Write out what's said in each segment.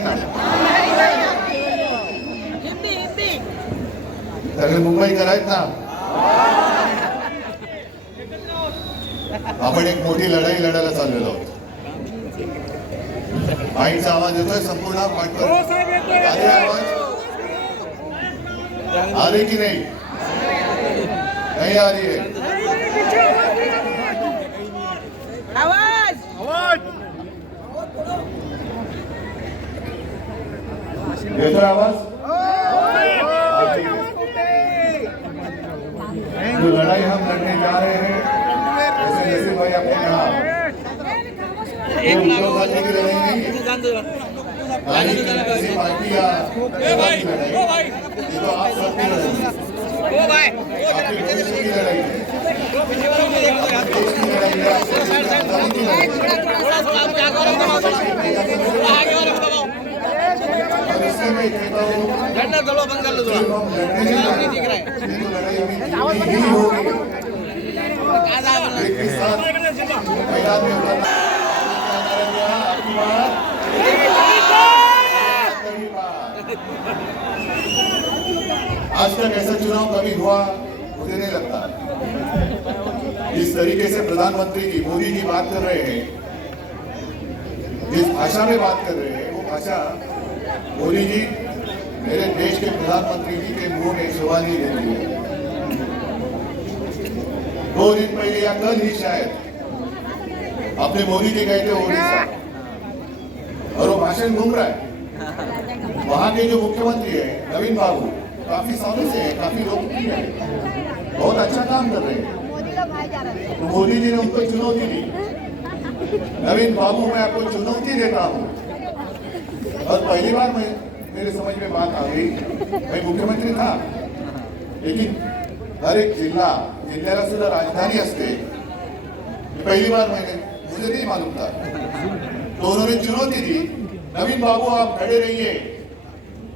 मराठी आहे ना? हिंदी हिंदी सगळे मुंबईकर आहेत ना? आपण एक मोठी लढाई लढायला चाललेलो आहोत. माईकचा आवाज येतोय संपूर्ण आले आवाज आले की नाही? नाही आली आहे आवाज येतोय आवाज? जो लड़ाई हम लड़ने जा रहे हैं, जैसे जैसे भाई आपने कहा, उद्योग करने की लड़ाई नहीं है, किसी पार्टी या की लड़ाई, ये तो आप सबकी लड़ाई है, आपके देश की लड़ाई है, देश की लड़ाई है, आजादी की लड़ाई है। और इससे मैं कहता हूँ सिर्फ हम लड़ने नहीं जा रहे, ये तो लड़ाई अभी ही होगी। एक के साथ मैदान में उतरना आपकी बात आज तक ऐसा चुनाव कभी हुआ मुझे नहीं लगता। जिस तरीके से प्रधानमंत्री जी मोदी जी बात कर रहे हैं, जिस भाषा में बात कर रहे हैं, वो भाषा मोदी जी मेरे देश के प्रधानमंत्री जी के मुंह में शोभा नहीं देती है। 2 दिन पहले या कल ही शायद अपने मोदी जी गए थे ओडिशा और वो भाषण घूम रहा है। वहां के जो मुख्यमंत्री है नवीन बाबू काफी सालों से है, काफी लोकप्रिय है, बहुत अच्छा काम कर रहे हैं। तो मोदी जी ने उनको चुनौती दी, नवीन बाबू मैं आपको चुनौती देता हूँ। और पहली बार मेरे समझ में बात आ गई, मैं मुख्यमंत्री था लेकिन हर एक जिल्ह्याला सुद्धा राजधानी असते, पहली बार मुझे नहीं मालूम था। तो उन्होंने चुनौती दी, नवीन बाबू आप खड़े रहिए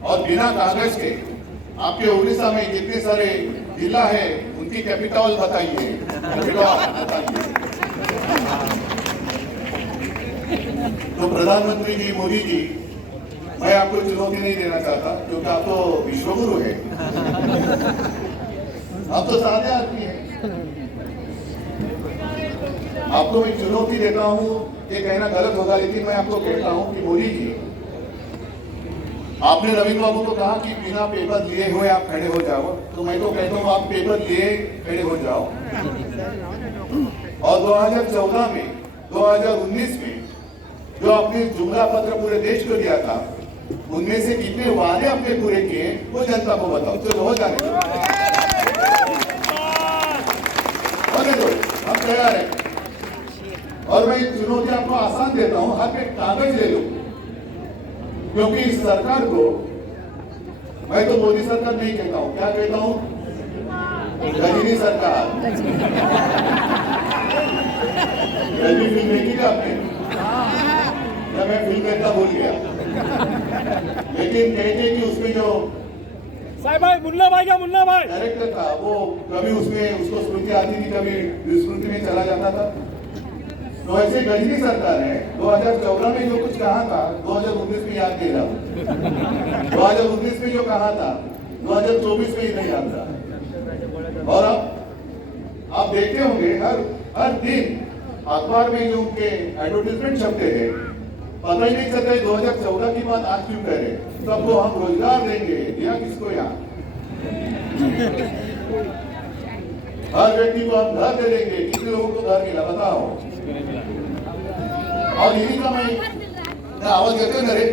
और बिना कागज के आपके उड़ीसा में जितने सारे जिला है उनकी कैपिटल बताइए। तो प्रधानमंत्री जी मोदी जी, मैं आपको चुनौती नहीं देना चाहता क्योंकि आप तो विश्वगुरु है, आप तो सादे आदमी हैं। आपको मैं चुनौती देता हूं, ये कहना गलत होगा लेकिन मैं आपको कहता हूं कि मोदी जी, आपने नवीन बाबू को कहा कि बिना पेपर लिए हुए आप खड़े हो जाओ, तो मैं तो कहता हूं आप पेपर लिए खड़े हो जाओ। और 2014 में 2019 में जो आपने जुमला पत्र पूरे देश को दिया था, उनमें से कितने वादे आपने पूरे किए वो जनता को बताओ। चलो हो जाने दो, हम तैयार हैं। और मैं चुनौती आपको आसान देता हूं, हाथ में कागज ले लो, क्योंकि इस सरकार को मैं तो मोदी सरकार नहीं कहता हूं, क्या कहता हूं? गजनी सरकार। गजनी फिल्म देखी क्या आपने? या मैं फिल्म देखता भूल गया, लेकिन कहते कि उसमें जो साहब भाई मुन्ना भाई डायरेक्टर था वो कभी उसमें उसको स्मृति आती थी, कभी विस्मृति में चला जाता था। तो ऐसे गजनी सरकार है 2014 में जो कुछ कहा था 2019 में याद नहीं रहा, 2019 में जो कहा था 2024 में ही नहीं याद रहा। और अब आप देखते होंगे हर दिन अखबार में जो उनके एडवर्टाइजमेंट छपते हैं, पता ही नहीं चलता है 2014 की बात आज क्यों कह रहे हैं। सबको हम रोजगार देंगे, दिया किसको? यहाँ हर व्यक्ति को हम घर दे देंगे, कितने लोगों को घर मिला बताओ? और यही का मैं आवाज देते ना रे,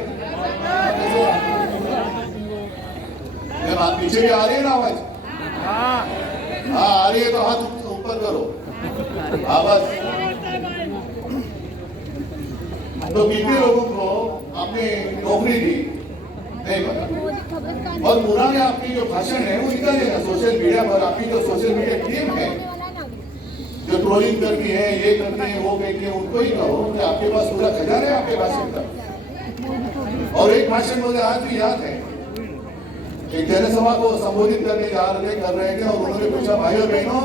जब आप पीछे भी आ रही है ना आवाज, हाँ आ रही है तो हाथ ऊपर करो आवाज। तो कितने लोगों को आपने नौकरी दी नहीं पता। और पुराने आपकी जो भाषण है वो निकाल देना सोशल मीडिया पर। आपकी जो सोशल मीडिया टीम है जो ट्रोलिंग करती है, ये करते हैं, वो कहते हैं, उनको ही कहो कि आपके पास पूरा खजाना है आपके भाषण का। और एक भाषण मुझे आज भी याद है, एक जनसभा को संबोधित करने कर रहे थे और उन्होंने पूछा, भाइयों बहनों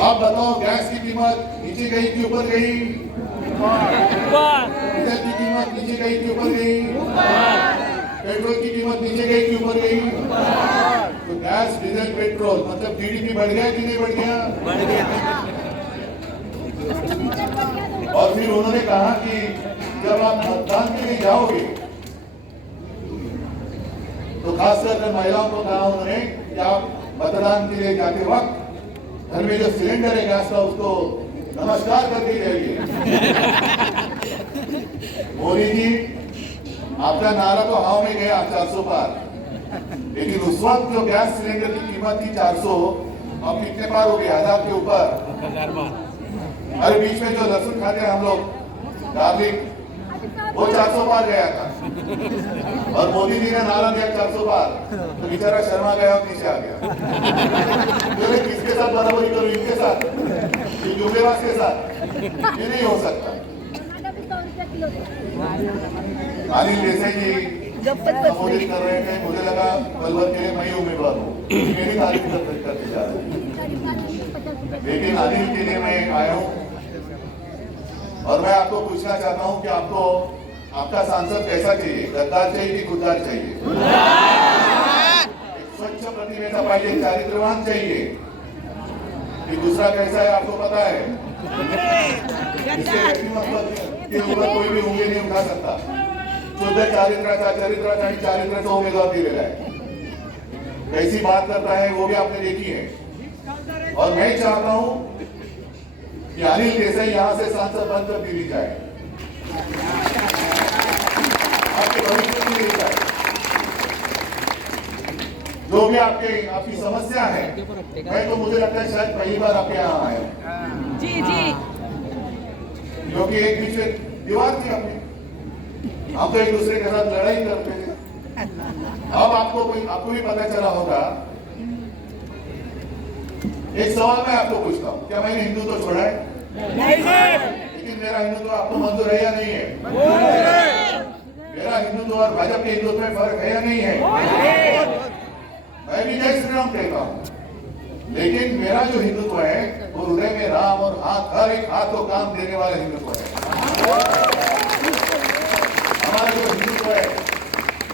आप बताओ गैस की कीमत नीचे गई कि ऊपर गई? डीजल की कीमत नीचे गई कि ऊपर गई? पेट्रोल की कीमत नीचे गई कि ऊपर गई? तो गैस डीजल पेट्रोल मतलब जीडीपी बढ़ गया कि नहीं बढ़ गया? और फिर उन्होंने कहा कि जब आप मतदान के लिए जाओगे तो खासकर महिलाओं को कहा उन्होंने कि आप मतदान के लिए जाते वक्त घर में जो सिलेंडर है गैस का उसको नमस्कार करके जाइए। मोदी जी आपका नारा तो हवा में गया 400 पार, लेकिन उस वक्त जो गैस सिलेंडर की कीमत थी 400, अब कितने पार हो गए? 1000 के ऊपर। हर बीच में जो लहसुन खाते हैं हम लोग गार्लिक, वो 400 पार गया था और मोदी जी ने नारा दिया 400 पार, तो बेचारा शर्मा गया और नीचे आ गया। तो किसके साथ बराबरी करूं? इनके साथ, जुम्मेवार के साथ? ये नहीं हो सकता। अनिल देसाई जी संबोधित कर रहे थे, मुझे लगा बलवर के लिए मैं ही उम्मीदवार हूँ, मेरी तारीफ करते जा रहे हैं, लेकिन अनिल के लिए मैं आया हूँ और मैं आपको पूछना चाहता हूँ कि आपको आपका सांसद कैसा चाहिए? गद्दार चाहिए कि खुददार चाहिए? एक स्वच्छ प्रतिमेता पाहिजे, चारित्रवान चाहिए कि दूसरा कैसा है आपको पता है? इसके व्यक्तिमत्व के ऊपर कोई भी उंगली नहीं उठा सकता। शुद्ध चारित्राचा उम्मीदवार दिलेला है, कैसी बात करता है वो भी आपने देखी है। और मैं चाहता हूं कि अनिल देसाई यहां से सांसद बनकर दिल्ली जाए, आपके भविष्य के लिए जाए। जो भी आपकी समस्या है, मैं तो मुझे लगता है शायद पहली बार आपके यहाँ आया हूं। जी क्योंकि एक बीच में दीवार थी अपनी, हम तो एक दूसरे के साथ लड़ाई करते थे। अब आपको भी पता चला होगा। एक सवाल मैं आपको पूछता हूँ, क्या मैंने हिंदुत्व छोड़ा है? लेकिन मेरा हिंदुत्व आपको मंजूर है या नहीं है? मेरा हिंदुत्व और भाजपा के हिंदुत्व में फर्क है या नहीं है? मैं भी जय श्री राम कहता हूँ, लेकिन मेरा जो हिंदुत्व है वो हृदय में राम और हर एक हाथ को काम देने वाला हिंदुत्व है। हमारा जो हिंदुत्व है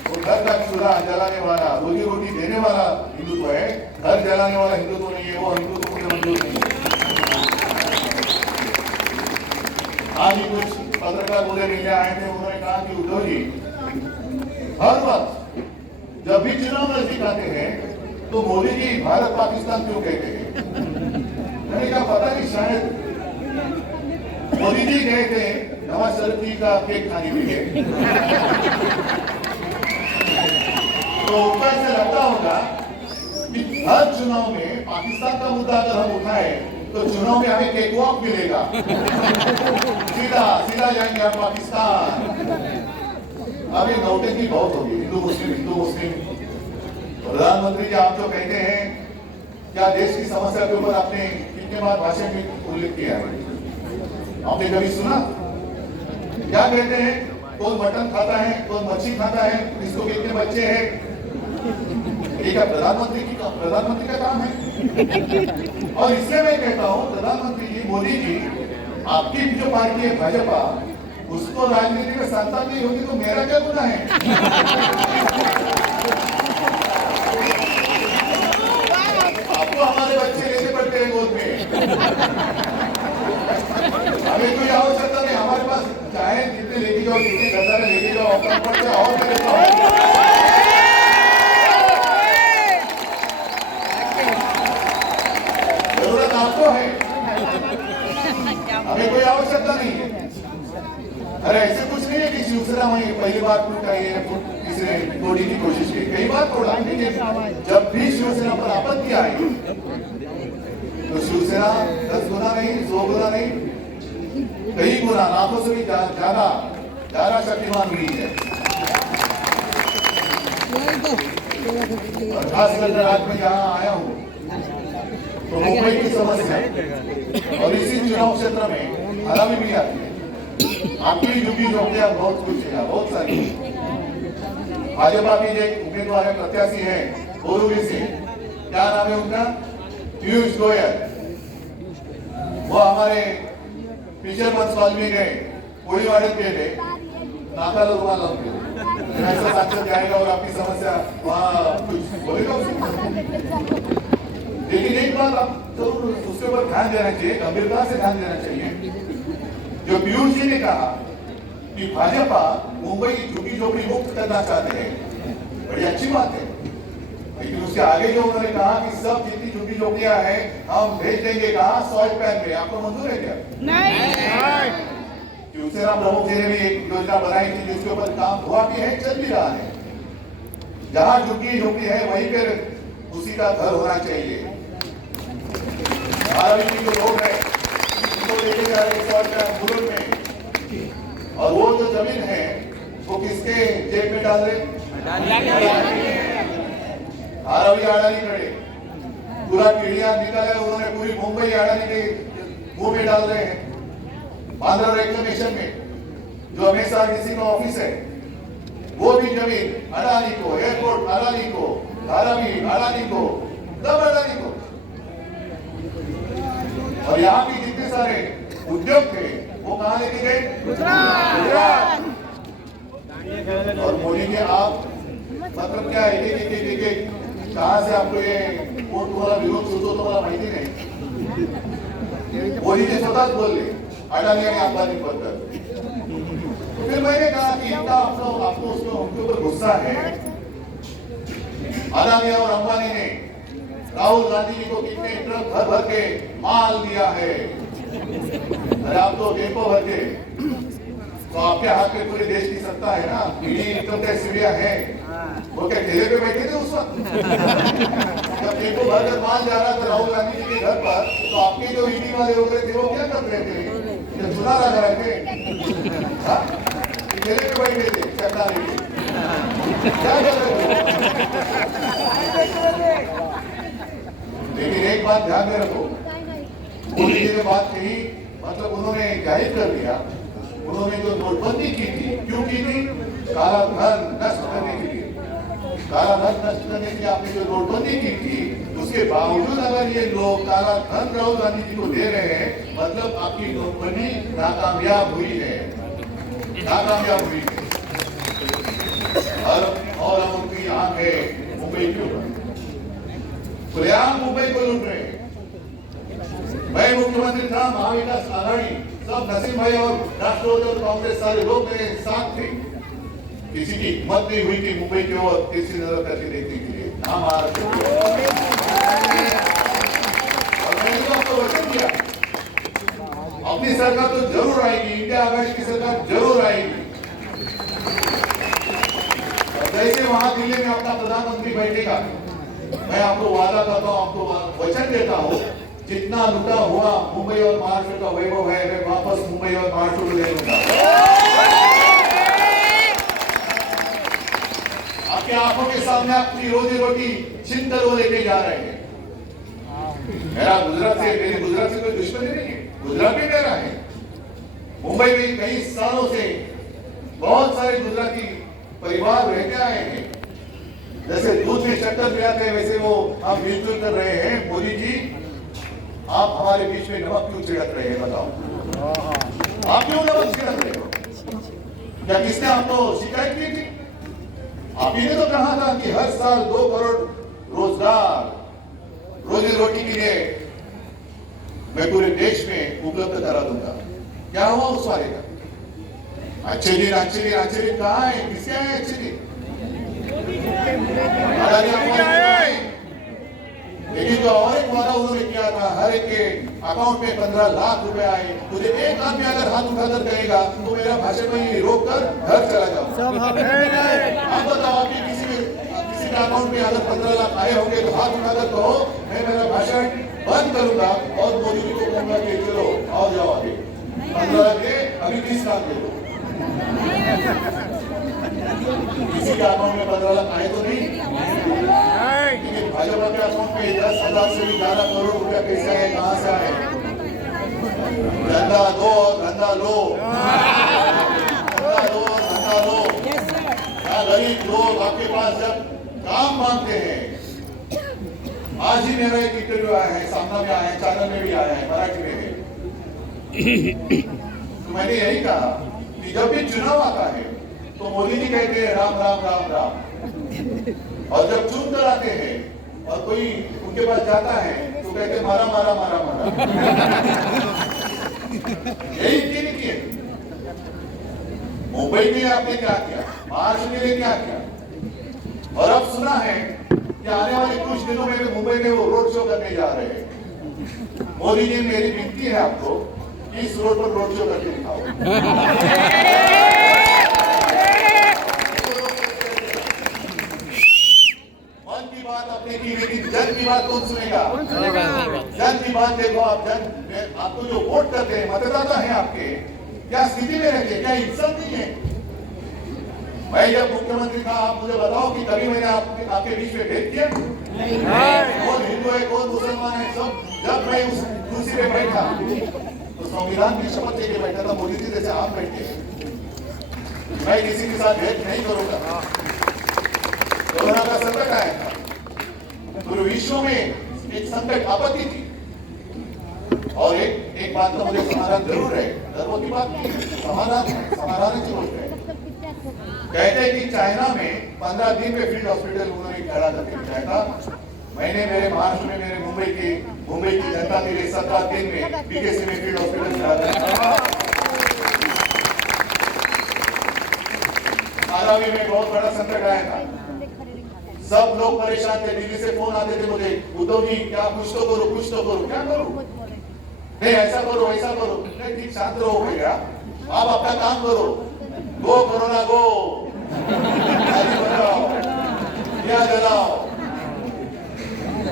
वो घर तक चूल्हा जलाने वाला, रोजी रोटी देने वाला हिंदुत्व है, घर जलाने वाला हिंदुत्व नहीं है। वो हिंदुत्व मुझे मंजूर नहीं है। आज ही कुछ पत्रकार मुझे मिलने आए थे, उन्होंने कहा कि उद्धव जी हर वक्त जब भी चुनाव नजदीक आते हैं तो मोदी जी भारत पाकिस्तान क्यों कहते हैं? मैंने कहा पता नहीं, शायद मोदी जी गए थे नवाज शरीफ जी का केक खाने के लिए, तो ऊपर से लगता होगा कि हर चुनाव में पाकिस्तान का मुद्दा अगर हम उठाए तो चुनाव में हमें केक वॉक मिलेगा, सीधा जाएंगे हम पाकिस्तान। अब ये नौटंकी बहुत होगी, हिंदू मुस्लिम। प्रधानमंत्री जी आप जो कहते हैं, क्या देश की समस्या के ऊपर आपने कितने बार भाषण में उल्लेख किया है? आपने कभी सुना? क्या कहते हैं? कौन मटन खाता है, कौन मच्छी खाता है, किसको कितने बच्चे हैं? ये क्या प्रधानमंत्री का काम है? और इसलिए मैं कहता हूँ प्रधानमंत्री जी, मोदी जी, आपकी जो पार्टी है भाजपा, उसको राजनीति में सत्ता नहीं होगी तो मेरा क्या गुनाह है? आपको हमारे बच्चे लेने पड़ते हैं गोद में, हमें कोई आवश्यकता नहीं। हमारे पास चाहे जितने लेके जाओ, जितने गद्दार लेके जाओ, ऑफर पड़ते और मेरे जरूरत आपको है, हमें कोई आवश्यकता नहीं है। अरे ऐसे कुछ नहीं है कि शिवसेना वही पहली बार इसने तोड़ने की कोशिश की, कई बार तोड़ा, लेकिन जब भी शिवसेना पर आपत्ति आई तो शिवसेना 10 गुना नहीं, 100 गुना नहीं, कई गुना, लाखों से भी ज्यादा शक्तिमान हुई है। और खासकर आज मैं यहाँ आया हूँ तो मुंबई की समस्या और इसी चुनाव क्षेत्र में हरामी भी आती है। आपकी झुकी झोंपड़ियां बहुत कुछ है, बहुत सारी। भाजपा के जो उम्मीदवार है, प्रत्याशी है बोरूली से, क्या नाम है उनका? पीयूष गोयल। वो हमारे टीचर प्रिन्सिपाल भी गए, कोळीवाड्यात गेले, नाकाला रुमाल लावून गेले. ऐसा सांसद जाएगा और आपकी समस्या वहाँ कुछ बोलेगा उसको. लेकिन एक बात आप जरूर उसके ऊपर ध्यान देना चाहिए, गंभीरता से ध्यान देना चाहिए. जो पीयूष जी ने कहा कि भाजपा मुंबई झुग्गी झोपड़ी मुक्त करना चाहते हैं, बड़ी अच्छी बात है. लेकिन उसके आगे जो उन्होंने कहा कि सब जितनी झुग्गी झोपड़ियां हैं हम भेज देंगे कहा सॉइल पैन में, आपको मंजूर है क्या? नहीं. शिवसेना प्रमुख जी ने भी एक योजना बनाई थी जिसके ऊपर काम हुआ भी है, चल भी रहा है. जहां झुग्गी झोपड़ी है वहीं पर उसी का घर होना चाहिए. की जो लोग है उनको लेके जा रहे सॉइल पैन बुरुल में, और वो जो जमीन है वो किसके जेब में डाल रहे? धारावी अडानीकडे. पूरा किड़िया निकाला उन्होंने, पूरी मुंबई अडानी के मुंह में डाल रहे हैं. बांद्रा रेक्लेमेशन में जो हमेशा किसी का ऑफिस है वो भी जमीन अडानी को, एयरपोर्ट अडानी को, धारावी अडानी को, सब अडानी को. और यहाँ भी जितने सारे उद्योग थे वो कहाँ लेके गए? गुजरात. और मोदी के आप मतलब क्या एक कहां से आपको ये कोण तुम्हाला विरोध सुचतो तुम्हाला माहिती नाही. मोदी जी स्वतःच बोलले अडानी आणि अंबानी बद्दल. फिर मैंने कहा कि इनका आपको उसको उनके ऊपर गुस्सा है. अडानी और अंबानी ने राहुल गांधी जी को कितने ट्रक भर भर के माल दिया है. अरे आप तो डेपो भर के, तो आपके हाथ में पूरे देश की सत्ता है ना. ईडी इनकम टैक्स सीरिया है, वो क्या ठेले पे बैठे थे उस वक्त? जब डेपो भर कर माल जा रहा था राहुल गांधी जी के घर पर, तो आपके जो ईडी वाले हो गए थे वो क्या कर रहे थे? जब चुनाव लगा रहे थे ठेले पे बैठे थे चंदा लेके, क्या कर रहे थे? लेकिन एक बात ध्यान में रखो, मोदी जी ने बात कही मतलब उन्होंने जाहिर कर दिया. उन्होंने जो नोटबंदी की थी, क्यों की थी? काला धन नष्ट करने के लिए. काला धन नष्ट करने के लिए आपने जो नोटबंदी की थी, उसके बावजूद अगर ये लोग काला धन राहुल गांधी जी को दे रहे हैं, मतलब आपकी नोटबंदी नाकामयाब हुई है, नाकामयाब हुई है. और हम उनकी आंख है मुंबई के ऊपर, खुलेआम मुंबई को लूट रहे हैं. मैं मुख्यमंत्री था, महाविकास आघाड़ी सब नसीम भाई और राष्ट्रवादी और कांग्रेस सारे लोग मेरे साथ थे. किसी की हिम्मत नहीं हुई कि मुंबई की ओर तीसरी नजर करके देखने के लिए. हाँ महाराष्ट्र, और मैंने तो आपको वचन दिया अपनी सरकार तो जरूर आएगी, इंडिया आघाड़ी की सरकार जरूर आएगी. जैसे वहां दिल्ली में अपना प्रधानमंत्री बैठेगा, मैं आपको वादा करता हूं, आपको वचन देता हूं, जितना लूटा हुआ मुंबई और महाराष्ट्र का वैभव है मैं वापस मुंबई और महाराष्ट्र को ले लूंगा. आपके आंखों के सामने अपनी रोजी रोटी छीन कर वो लेके जा रहे हैं. मेरा गुजरात से, मेरी गुजरात से कोई दुश्मनी नहीं है, गुजरात भी मेरा है. मुंबई में कई सालों से बहुत सारे गुजराती परिवार रहते आए हैं. जैसे दूध में शक्कर मिलाते हैं वैसे वो हम मिलजुल कर रहे हैं. मोदी जी आप हमारे बीच में नमक क्यों छिड़क रहे हैं? बताओ, आप क्यों नमक छिड़क रहे हो? क्या किसने आपको शिकायत की थी? आप ही ने तो कहा था कि हर साल 2 करोड़ रोजगार रोजी रोटी के लिए मैं पूरे देश में उपलब्ध करा दूंगा. क्या हुआ उस वाले का? अच्छे दिन कहाँ है? किसके आए अच्छे दिन? लेकिन जो और एक वादा उन्होंने किया था, हर एक के अकाउंट में 15 लाख रुपए आए. मुझे एक आदमी अगर हाथ उठाकर कहेगा तो मेरा भाषण में ही रोक कर घर चला जाऊंगा. आप बताओ, आपके किसी का अकाउंट में अगर 15 लाख आए होंगे तो हाथ उठाकर कहो मैं मेरा भाषण बंद करूंगा और मोदी जी को कहूंगा कि चलो आओ जाओ आगे. 15 लाख दे, अभी 20 लाख दे दो. किसी के अकाउंट में 15 लाख आए तो नहीं, लेकिन भाजपा के अकाउंट में 10,000 से भी ज्यादा करोड़ रुपया कैसे आए, कहां से आए? धंधा दो और धंधा लो, धंधा दो और धंधा लो. गरीब लोग आपके पास जब काम मांगते हैं, आज ही मेरा एक इंटरव्यू आया है, सामना में आया है, चैनल में भी आया है, मराठी में है. तो मैंने यही कहा कि जब भी चुनाव आता है तो मोदी जी कहते हैं राम राम राम राम, और जब चुन कर आते हैं और कोई उनके पास जाता है तो कहते हैं मारा मारा मारा मारा। यही क्यों नहीं किए? मुंबई में आपने क्या किया, महाराष्ट्र में क्या किया, और अब सुना है कि आने वाले कुछ दिनों में भी मुंबई में वो रोड शो करने जा रहे हैं। मोदी जी, मेरी विनती है आपको कि इस रोड पर रोड शो करके दिखाओ। मन की बात अपने की, लेकिन जन की बात कौन सुनेगा? जन की बात देखो आप, जन आपको जो वोट करते हैं, मतदाता हैं आपके, क्या स्थिति में रहते हैं, क्या इज्जत नहीं है? मैं जब मुख्यमंत्री था, आप मुझे बताओ कि कभी मैंने आपके बीच में भेद किया? कौन हिंदू है, कौन मुसलमान है, सब जब मैं उस कुर्सी पे बैठा तो संविधान की शपथ लेके बैठा था, मोदी जी जैसे आप बैठे। मैं किसी के साथ भेद नहीं करूंगा। कोरोना का संकट आया था, पूरे विश्व में एक संकट आपत्ति थी, और एक बात का मुझे समाधान जरूर है, धर्मों की बात नहीं, समाधान की जरूरत है। कहते हैं कि चाइना में 15 दिन में फील्ड हॉस्पिटल उन्होंने खड़ा करके दिखाया था। मैंने मेरे महाराष्ट्र में, मेरे मुंबई की जनता के लिए 17 दिन में पीकेसी में फील्ड हॉस्पिटल खड़ा किया। धारावी में बहुत बड़ा संकट आया था, सब लोग परेशान थे, दिल्ली से फोन आते थे मुझे, उद्धव जी क्या कुछ तो करो, कुछ तो करो, क्या करूं? नहीं ऐसा करो, ऐसा करो। नहीं ठीक, शांत रहो भैया, आप अपना काम करो। गो कोरोना गो, बनाओ, दिया जलाओ,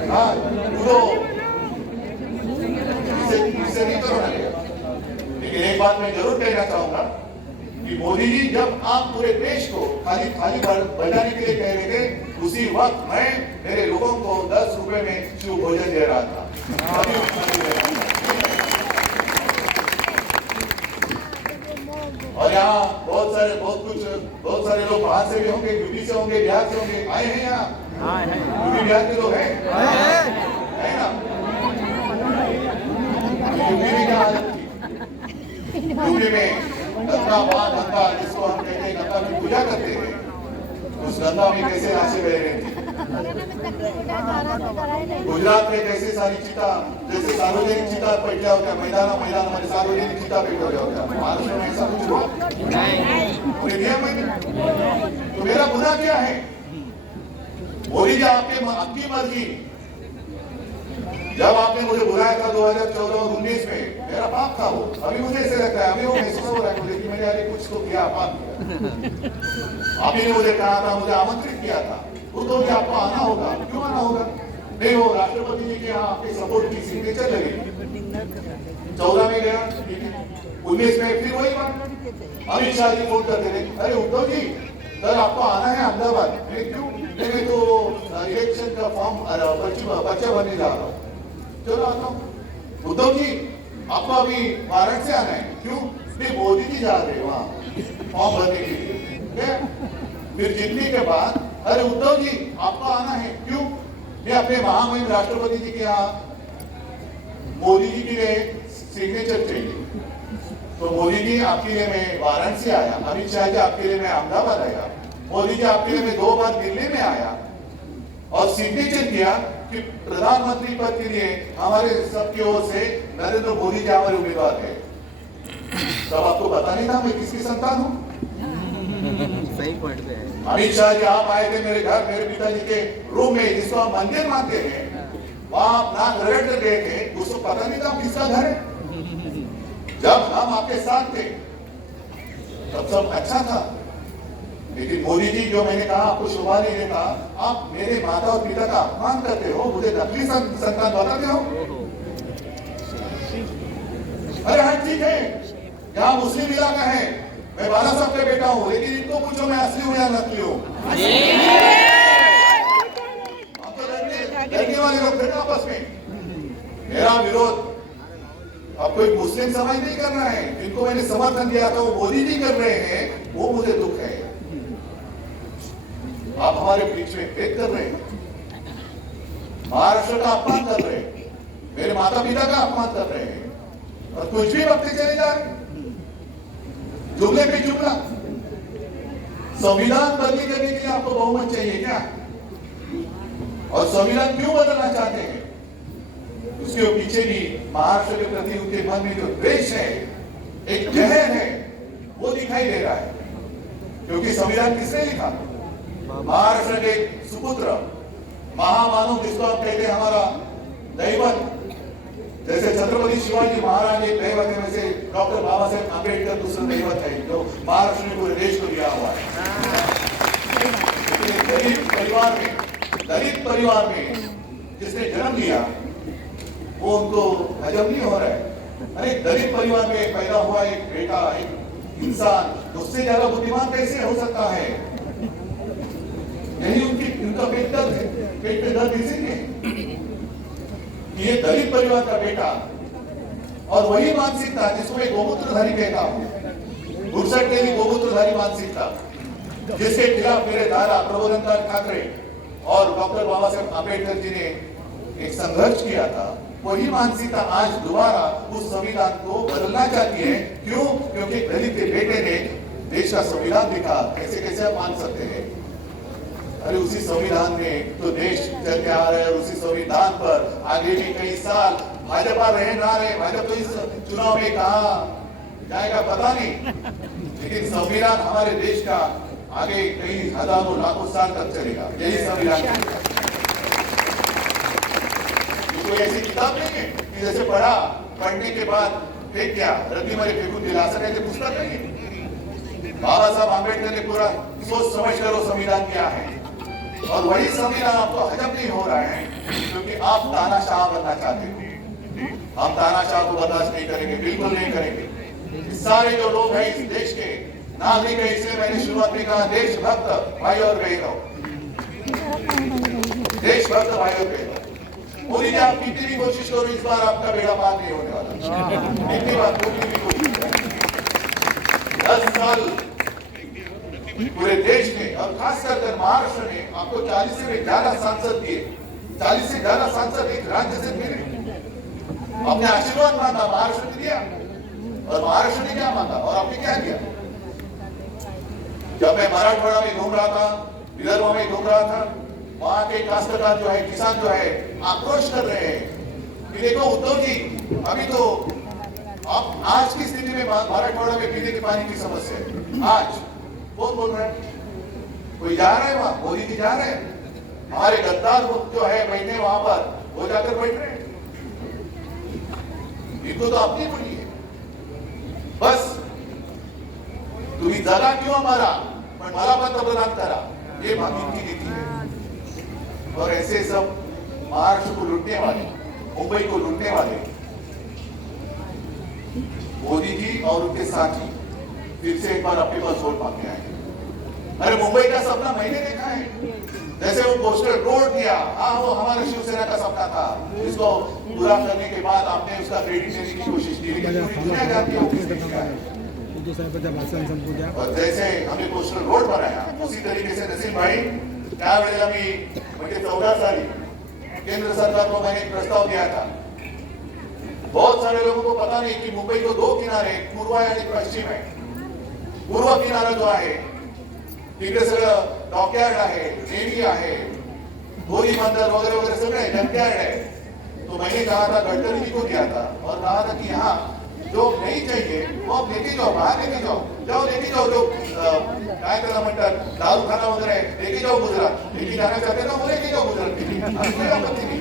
हाँ कूदो, इससे नहीं कोरोना गया। लेकिन एक बात मैं जरूर कहना चाहूंगा कि मोदी जी, जब आप पूरे देश को खाली बजाने के लिए कह रहे थे, उसी वक्त मैं मेरे लोगों को 10 रुपए में शिव भोजन दे रहा था। और यहाँ बहुत सारे लोग बाहर से भी होंगे, यूपी से होंगे, बिहार से होंगे, आए हैं यहाँ। यूपी बिहार के लोग हैं, है ना? यूपी में क्या हालत थी? यूपी में गंगा, जिसको हम कहते हैं गंगा में पूजा करते हैं, उस गंगा में कैसे लाशें बह रही थी। गुजरात में कैसे सारी चिता, जैसे सार्वजनिक चिता पेटल्या होत्या, मैदानामध्ये सार्वजनिक चिता पेटवल्या होत्या। महाराष्ट्र में ऐसा कुछ हुआ नहीं? नियम है। तो मेरा गुनाह क्या है? मोदी जी, आपकी मर्जी। जब आपने मुझे बुलाया था 2014 और 19 में, मेरा पाप था वो। अभी मुझे ऐसे लगता है, अभी वो महसूस हो रहा है मुझे कि मैंने अरे कुछ तो किया, पाप किया। आप ही ने मुझे कहा था, मुझे आमंत्रित किया था, तो भी आपको आना होगा। क्यों आना होगा? नहीं, वो राष्ट्रपति जी के यहाँ आपके सपोर्ट की सिग्नेचर लगी। 14 में गया, 19 में फिर वही बात। अमित शाह जी फोन करते थे, अरे उद्धव जी सर आपको आना है अहमदाबाद। क्यों? मैं तो इलेक्शन का फॉर्म पर्चा भरने जा रहा हूँ। चलो आता हूँ। उद्धव जी आपको अभी वाराणसी आना है। क्यों? नहीं, मोदी जी जा रहे हैं वहाँ फॉर्म भरने के लिए। फिर जीतने के बाद, अरे उद्धव जी आपको आना है। क्यों? नहीं, अपने महामहिम राष्ट्रपति जी के यहाँ मोदी जी के लिए सिग्नेचर चाहिए। तो मोदी जी आपके लिए मैं वाराणसी आया, अमित शाह जी आपके लिए मैं अहमदाबाद आया, मोदी जी आपके लिए मैं 2 बार दिल्ली में आया और सिग्नेचर किया कि प्रधानमंत्री पद के लिए हमारे सबकी ओर से नरेंद्र मोदी जी हमारे उम्मीदवार है। तब आपको पता नहीं था मैं किसकी संतान हूँ? सही पॉइंट पे है। अमित शाह जी आप आए थे मेरे घर, मेरे पिताजी के रूम में, जिसको आप मंदिर मानते हैं, वहां आप नाक रगड़ कर गए थे। उसको पता नहीं था किसका घर है। जब हम आपके साथ थे तब सब अच्छा था, लेकिन मोदी जी, जो मैंने कहा आपको शोभा नहीं देता, आप मेरे माता और पिता का अपमान करते हो, मुझे नकली संतान बताते हो। अरे हाँ ठीक है, यहाँ मुस्लिम इलाका है, मैं बाला साहब का बेटा हूँ, लेकिन इनको पूछो मैं असली हूँ या नकली हूँ। हम तो लड़ने वाले लोग थे आपस में। मेरा विरोध अब कोई मुस्लिम समाज नहीं कर रहा है, जिनको मैंने समर्थन दिया था वो मोदी जी कर रहे हैं, वो मुझे दुख है। आप हमारे बीच में भेद कर रहे हैं, महाराष्ट्र का अपमान कर रहे हैं, मेरे माता पिता का अपमान कर रहे हैं। और कुछ भी बकते चले जा रहे, जुमले पे जुमला। संविधान बदली करने के लिए आपको बहुमत चाहिए क्या? और संविधान क्यों बदलना चाहते हैं? उसके पीछे भी महाराष्ट्र के प्रति उनके मन में जो द्वेष है, एक जहर है, वो दिखाई दे रहा है। क्योंकि संविधान किसने लिखा? महाराष्ट्र के सुपुत्र महामानव, जिसको आप कहते हैं हमारा दैवत, जैसे छत्रपति शिवाजी महाराज एक दैवत है, वैसे डॉक्टर बाबा साहेब अम्बेडकर दूसरा दैवत है, जो महाराष्ट्र ने पूरे देश को दिया हुआ है। दलित परिवार में जिसने जन्म लिया, वो उनको हजम नहीं हो रहा है। अरे दलित परिवार में पैदा हुआ एक बेटा, एक इंसान उससे ज्यादा बुद्धिमान कैसे हो सकता है? यही उनका पेट दर्द है, पेट में दर्द इसीलिए ये दलित परिवार का बेटा, और वही मानसिकता जिसको मैं गोमूत्रधारी कहता हूँ, गुरसट के लिए गोमूत्रधारी मानसिकता, जिसके खिलाफ मेरे दादा प्रबोधनकार ठाकरे और डॉक्टर बाबा साहेब अम्बेडकर जी ने एक संघर्ष किया था, वही मानसिकता आज दोबारा उस संविधान को बदलना चाहती है। क्यों? क्योंकि दलित के बेटे ने देश का संविधान लिखा। कैसे कैसे आप मान सकते हैं? अरे उसी संविधान में तो देश चल के आ रहा है, और उसी संविधान पर आगे भी कई साल भाजपा रहे ना रहे, भाजपा तो इस चुनाव में कहा जाएगा पता नहीं, लेकिन संविधान हमारे देश का आगे कई हजारों लाखों साल तक चलेगा। यही संविधान कोई ऐसी किताब नहीं है कि जैसे पढ़ने के बाद फेंक दिया, रद्दी मारे फेंकून दिला, असं काही पुस्तक नहीं है। बाबा साहब आंबेडकर ने पूरा सोच समझ कर वो संविधान किया है, और वही संविधान आपको हजम नहीं हो रहा है, क्योंकि आप तानाशाह बनना चाहते थे। हम तानाशाह को बर्दाश्त नहीं करेंगे, बिल्कुल नहीं करेंगे। सारे जो लोग हैं इस देश के नागरिक है, इसलिए मैंने शुरुआत में कहा देशभक्त भाई और बहनों, देशभक्त भाई और बहनों, मोदी जी आप कितनी भी कोशिश करो, इस बार आपका बेड़ा पार नहीं होने वाला। कितनी बार कोई भी कोशिश करें, 10 साल पूरे देश में और खासकर महाराष्ट्र ने आपको 40 से ज्यादा सांसद दिए, 40 से ज्यादा सांसद एक राज्य से मिले। आपने आशीर्वाद मांगा, महाराष्ट्र ने दिया, और महाराष्ट्र ने क्या मांगा और आपने क्या किया? जब मैं मराठवाड़ा में घूम रहा था, विदर्भ में घूम रहा था, वहां के काश्तकार जो है, किसान जो है, आक्रोश कर रहे हैं कि देखो उद्धव जी, अभी तो आप आज की स्थिति में मराठवाड़ा में पीने के पानी की समस्या है। आज कौन बोल रहा है? कोई जा रहा है वहां? मोदी जी जा रहे हैं। हमारे गद्दार जो है बैठे वहां पर, वो जाकर बैठ रहे हैं। इनको तो अपनी बोली है, बस तुम्ही जगा क्यों हमारा, पण मला पंतप्रधान करा, ये इनकी नीति है। और ऐसे सब महाराष्ट्र को लूटने वाले, मुंबई को लूटने वाले मोदी जी और उनके साथी फिर से एक बार आपके पास वोट मांगने आए। अरे मुंबई का सपना मैंने देखा है, जैसे वो कोस्टल रोड दिया, हाँ वो हमारे शिवसेना का सपना था, जिसको पूरा करने के बाद आपने उसका क्रेडिट लेने की कोशिश की, लेकिन पूरी दुनिया जानती है वो किसने किया है। और जैसे हमने कोस्टल रोड बनाया, उसी तरीके से नसीम भाई त्यावेळेला मी म्हणजे 14 साली केंद्र सरकार को मैंने एक प्रस्ताव दिया था। बहुत सारे लोगों को पता नहीं कि मुंबई को 2 किनारे, पूर्व आणि पश्चिम आहे। पूर्व किनारा जो आहे तिकडे सगळं डॉकयार्ड आहे, नेव्ही आहे, गोली बंदर वगैरह वगैरह सगळे डॉकयार्ड है। तो मैंने कहा था, गडकरी जी को दिया था और कहा था कि यहाँ जो नहीं चाहिए वो आप लेके जाओ, बाहर लेके जाओ, लेके जाओ, जो काय त्याला म्हणतात दारूखाना वगैरह लेके जाओ गुजरात, लेके जाना चाहते ना वो लेके जाओ गुजरात के लिए, कोई आपत्ति नहीं।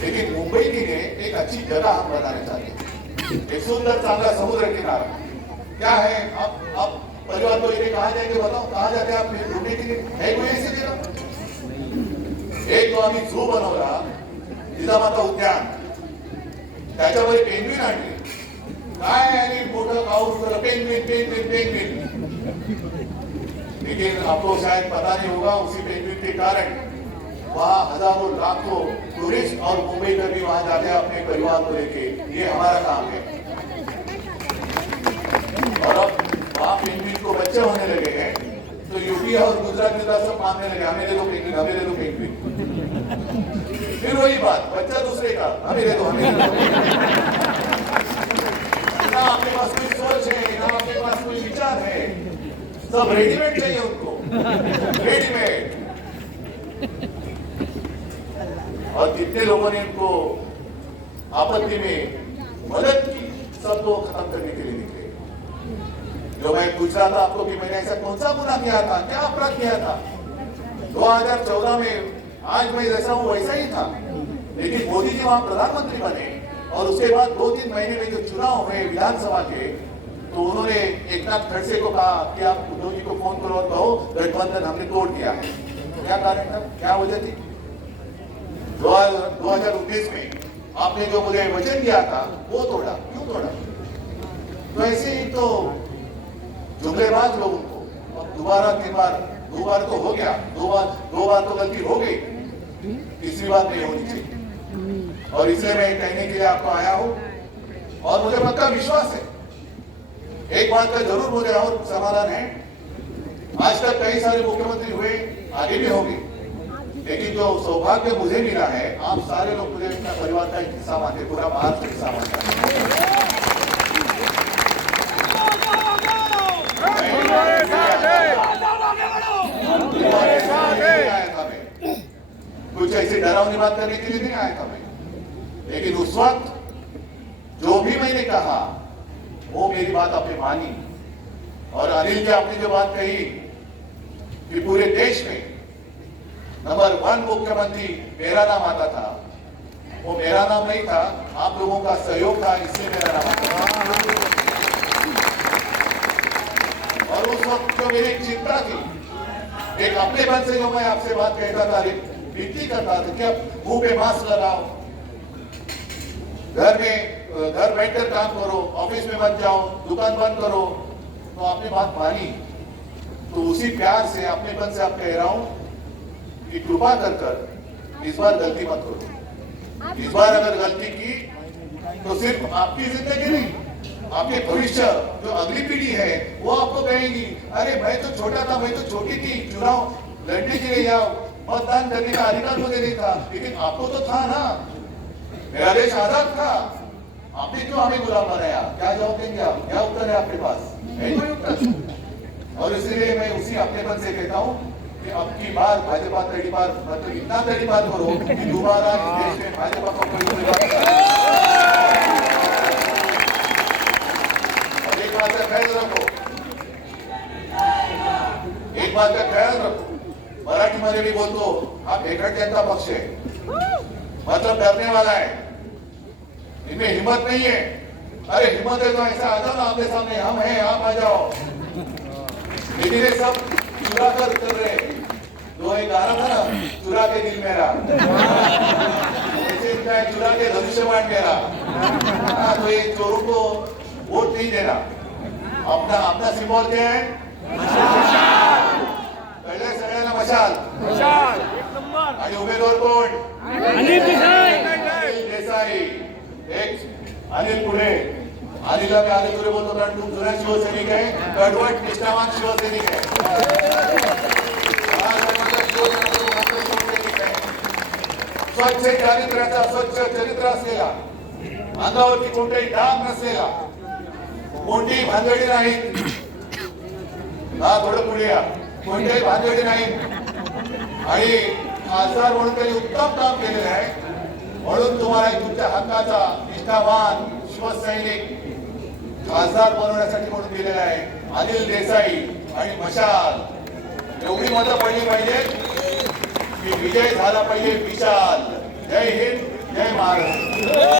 लेकिन मुंबई के लिए एक अच्छी जगह हम बनाना चाहते हैं, एक सुंदर चांगला समुद्र किनारा। क्या है, आप परिवार को लेके कहाँ जाएंगे बताओ, कहाँ जाते हैं आप ढूंढने के लिए? है कोई ऐसी जगह? एक तो आम्ही झू बनवला, जिजामाता उद्यान, त्याच्यावर पेंग्विन आणले, काय आणि मोठं काऊस पेंग्विन। लेकिन आपको शायद पता नहीं होगा, उसी पेंग्विन के कारण वहाँ हजारों लाखों टूरिस्ट और मुंबई कर भी वहाँ जाते हैं अपने परिवार को लेके। ये हमारा काम है। और अब वहाँ पेंग्विन को बच्चे होने लगे हैं, तो यूपी और गुजरात में सब मानने लगे, हमें दे दो पेंग्विन, हमें दे दो पेंग्विन। फिर वही बात, बच्चा दूसरे का, हमें दे दो, हमें दे दो। सब रेडीमेड चाहिए उनको, रेडीमेड। और कितने लोगों ने इनको आपत्ति में मदद की, सबको खत्म करने के लिए निकले। जो मैं पूछ रहा था आपको कि मैंने ऐसा कौन सा गुनाह किया था, क्या अपराध किया था 2014 में, आज मैं जैसा हूं वैसा ही था। लेकिन मोदी जी वहां प्रधानमंत्री बने और उसके बाद 2-3 महीने में जो चुनाव हुए विधानसभा के, तो उन्होंने एकनाथ खड़से को कहा कि आप उद्धव जी को फोन करो और कहो गठबंधन हमने तोड़ दिया है। क्या कारण था, क्या वजह थी? 2019 में आपने जो मुझे वचन दिया था वो तोड़ा, क्यों तोड़ा? तो ऐसे ही तो जुमलेबाज लोगों को अब दोबारा 3 बार, 2 बार तो हो गया, 2 बार तो गलती हो गई, तीसरी बार नहीं होनी चाहिए। और इसलिए मैं कहने के लिए आपको आया हूं और मुझे पक्का विश्वास है, एक बात का जरूर मुझे और समाधान है। आज तक कई सारे मुख्यमंत्री हुए, आगे भी होंगे, लेकिन जो सौभाग्य मुझे मिला है, आप सारे लोग मुझे अपना परिवार का एक हिस्सा मानते, पूरा महाराष्ट्र हिस्सा मानता है। कुछ ऐसी डरावनी बात करने के लिए नहीं आया था मैं, लेकिन उस वक्त जो भी मैंने कहा वो मेरी बात आपने मानी। और अनिल जी आपने जो बात कही कि पूरे देश में नंबर 1 मुख्यमंत्री मेरा नाम आता था, वो मेरा नाम नहीं था, आप लोगों का सहयोग था, इसलिए मेरा नाम आता था। और उस वक्त जो मेरी चिंता थी, एक अपनेपन से जो मैं आपसे बात कहता था, विनती करता था कि आप मुंह पे मास्क लगाओ, घर बैठकर काम करो, ऑफिस में मत जाओ, दुकान बंद करो, तो आपने बात मानी। तो उसी प्यार से, अपनेपन से आप कह रहा हूं कि कृपा कर इस बार गलती मत करो। इस बार अगर गलती की तो सिर्फ आपकी जिंदगी नहीं, आपके भविष्य, जो अगली पीढ़ी है वो आपको कहेगी, अरे मैं तो छोटा था, मैं तो छोटी थी, चुनाव लड़ने के लिए या मतदान करने का अधिकार मुझे नहीं था, लेकिन आपको तो था ना, मेरा देश आजाद था, आपने क्यों हमें गुलाम बनाया? क्या जवाब देंगे आप? क्या उत्तर है आपके पास? नहीं कोई उत्तर। और इसलिए मैं उसी अपनेपन से कहता हूं कि अब की बार भाजपा तड़ी बार, मतलब इतना तड़ी बात करो कि दोबारा इस देश में भाजपा को कोई एक बात का ख्याल रखो, एक बात का ख्याल रखो, मराठीमध्ये मी बोलतो, हा भेकड जनता पक्ष है, मतलब डरने वाला है, इनमें हिम्मत नहीं है। अरे हिम्मत है तो ऐसा आ जाओ ना आमने सामने, हम हैं, आप आ जाओ। लेकिन ये सब चुरा कर रहे, जो एक गाना था ना, चुरा के दिल मेरा, ऐसे इनका है, चुरा के धनुष्यबाण मेरा। हाँ, तो ये चोरों को वोट नहीं देना। अपना सिंबल क्या है? पहले सगळ्यांना मशाल, आणि उमेदवार कोण? अनिल देसाई। एक अनिल पुढे, अनिलला मी अनिल पुढे बोलतो कारण तू जुना शिवसैनिक आहे, कडवट निष्ठावान शिवसैनिक आहे, स्वच्छ चारित्र्याचा, स्वच्छ चरित्र असलेला, अंगावरती कोणताही डाग नसलेला, कोणतीही भानगडी नाही, हा थोडं पुढे या, कोणत्याही भानगडी नाही, आणि खासदार म्हणून त्यांनी उत्तम काम केलेलं आहे, म्हणून तुम्हाला तुमच्या हक्काचा निष्ठावान शिवसैनिक खासदार बनवण्यासाठी म्हणून दिलेला आहे अनिल देसाई आणि मशाल। एवढी मतं पडली पाहिजे की विजय झाला पाहिजे विशाल। जय हिंद, जय महाराष्ट्र।